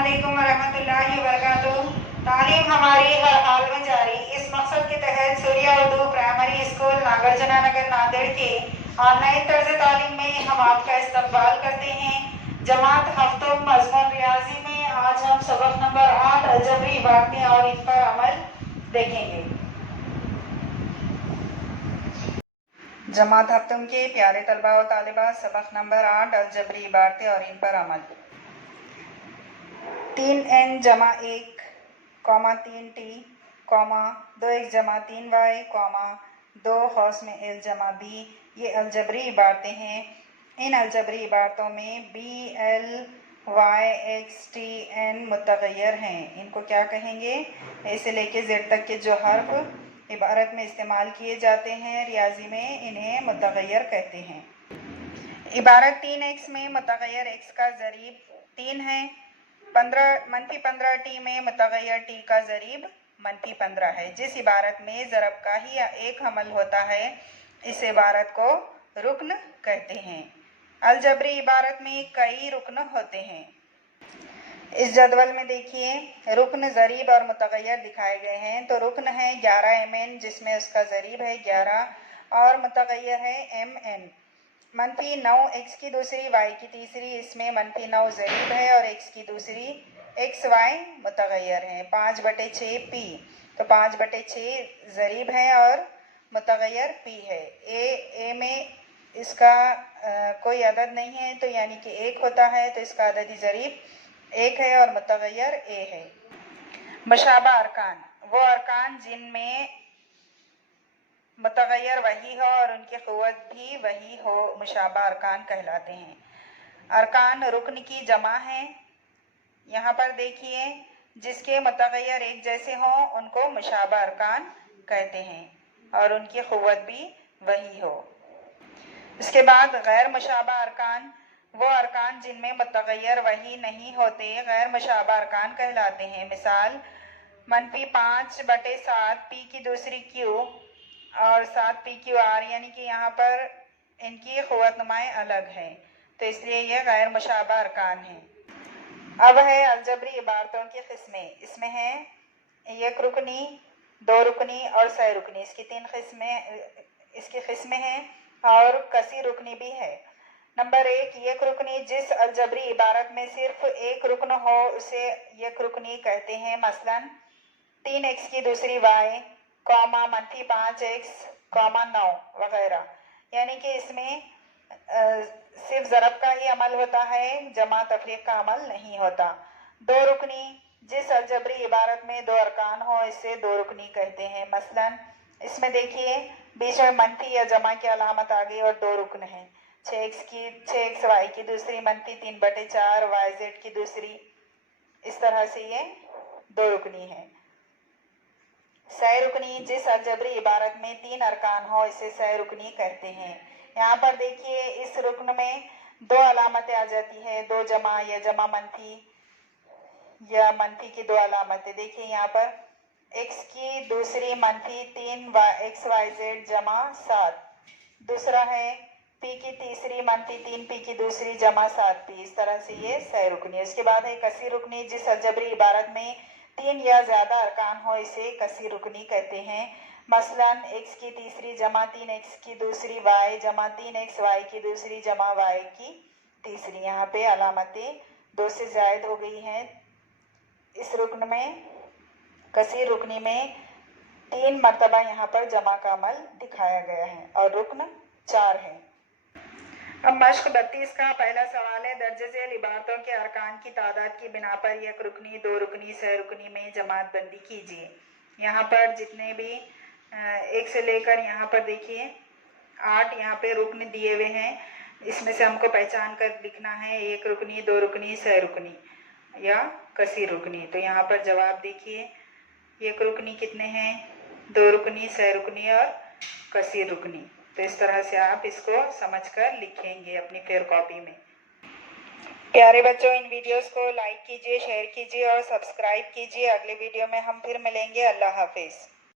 अस्सलामुअलैकुम वरहमतुल्लाहि वबरकातुहू। तालीम हमारी हर हाल में जारी। इस मकसद के तहत सूर्या उर्दू प्राइमरी स्कूल नागार्जुना नगर नांदेड़ के ऑनलाइन तर्ज तालीम में हम आपका इस्तकबाल करते हैं। जमात हफ्तों मजमून रियाजी में आज हम सबक नंबर 8 अलजबरी इबारतें और इन पर अमल देखेंगे। जमात हफ्तों के प्यारे तलबा और तालिबात, सबक नंबर 8 अलजबरी इबारतें और इन पर अमल। 3n जमा 1 कॉमा 3t कॉमा 2x जमा 3y कॉमा 2 हौस में l जमा b, ये अलजबरी इबारतें हैं। इन अलजबरी इबारतों में b, l, y, x, t, n मुतग़य्यर हैं। इनको क्या कहेंगे? ए से लेके z तक के जो हर्फ इबारत में इस्तेमाल किए जाते हैं रियाजी में, इन्हें मुतग़य्यर कहते हैं। इबारत 3x में मुतग़य्यर x का ज़रीब 3 है। -15t में मुतग़य्यर t का ज़रीब -15 है। जिस इबारत में ज़रब का ही एक अमल होता है, इस इबारत को रुक्न कहते हैं। अलजबरी इबारत में कई रुक्न होते हैं। इस जदवल में देखिए, रुक्न, ज़रीब और मुतग़य्यर दिखाए गए हैं। तो रुक्न है 11mn, जिसमें उसका ज़रीब है 11 और मुतग़य्यर है mn। -9 x की दूसरी y की तीसरी, इसमें -9 ज़रीब है और x की दूसरी xy मुतग़य्यर है। 5/6 p, तो 5/6 ज़रीब है और मुतग़य्यर p है। a में इसका कोई अदद नहीं है, तो यानी कि 1 होता है, तो इसका अददी ज़रीब 1 है और मुतग़य्यर a है। मुशाबा अरकान, वो अरकान जिनमें मुतग़य्यर वही हो और उनकी क़ुव्वत भी वही हो, मुशाबा अरकान कहलाते हैं। अरकान रुक्न की जमा है। यहाँ पर देखिए, जिसके मुतग़य्यर एक जैसे हों उनको मुशाबा अरकान कहते हैं और उनकी क़ुव्वत भी वही हो। इसके बाद गैर मुशाबा अरकान, वो अरकान जिनमें मुतग़य्यर वही नहीं होते, गैर मुशाबा अरकान कहलाते हैं। मिसाल, -5/7 p की दूसरी q और 7pqr, यानी कि यहाँ पर इनकी क़ुव्वत नुमाएं अलग है, तो इसलिए ये गैर मुशाबा अरकान है। अब है अलजबरी इबारतों की किस्में। इसमें है एक रुकनी, 2 रुकनी और सह रुकनी। इसकी किस्में हैं और कसी रुकनी भी है। नंबर 1, एक रुकनी, जिस अलजबरी इबारत में सिर्फ एक रुकन हो उसे एक रुकनी कहते हैं। मसलन 3x की दूसरी y कॉमा -5x कॉमा 9 वगैरह, यानी कि इसमें सिर्फ ज़रब का ही अमल होता है, जमा तफरीक का अमल नहीं होता। 2 रुकनी, जिस अलजबरी इबारत में 2 अरकान हो इसे 2 रुकनी कहते हैं। मसलन इसमें देखिए, बीच में मनफी या जमा की अलामत आ गई और 2 रुकन हैं। 6xy की दूसरी -3/4 yz की दूसरी, इस तरह से ये 2 रुकनी है। सह रुकनी, जिस अलजबरी इबारत में 3 अरकान हो इसे सह रुकनी कहते हैं। यहाँ पर देखिए, इस रुकन में 2 अलामतें आ जाती है, 2 जमा या जमा मनफी या मनफी की 2 अलामतें। देखिए यहाँ पर x की दूसरी -3 xyz जमा 7, दूसरा है p की तीसरी -3p की दूसरी जमा 7p, इस तरह से ये सह रुकनी है। इसके बाद है कसी रुकनी, जिस अलजबरी इबारत में 3 या ज़्यादा अरकान हो इसे कसी रुकनी कहते हैं। मसलन x की तीसरी जमा 3x की दूसरी y जमा 3x y की दूसरी जमा y की तीसरी। यहाँ पे अलामतें 2 से ज़ायद हो गई हैं। इस रुकन में, कसी रुकनी में 3 मरतबा यहाँ पर जमा का अमल दिखाया गया है और रुकन 4 है। अब मश्क 32 का पहला सवाल है, दर्ज झेल इबारतों के अरकान की तादाद की बिना पर एक रुकनी, 2 रुकनी, सह रुकनी में जमात बंदी कीजिए। यहाँ पर जितने भी 1 से लेकर यहाँ पर देखिए 8 यहाँ पे रुकन दिए हुए हैं। इसमें से हमको पहचान कर लिखना है 1 रुकनी, 2 रुकनी, सह रुकनी या कसी रुकनी। तो यहाँ पर जवाब देखिए, 1 रुकनी कितने हैं, 2 रुकनी, सह रुकनी और कसी रुकनी। तो इस तरह से आप इसको समझकर लिखेंगे अपनी फेयर कॉपी में। प्यारे बच्चों, इन वीडियोस को लाइक कीजिए, शेयर कीजिए और सब्सक्राइब कीजिए। अगले वीडियो में हम फिर मिलेंगे। अल्लाह हाफिज़।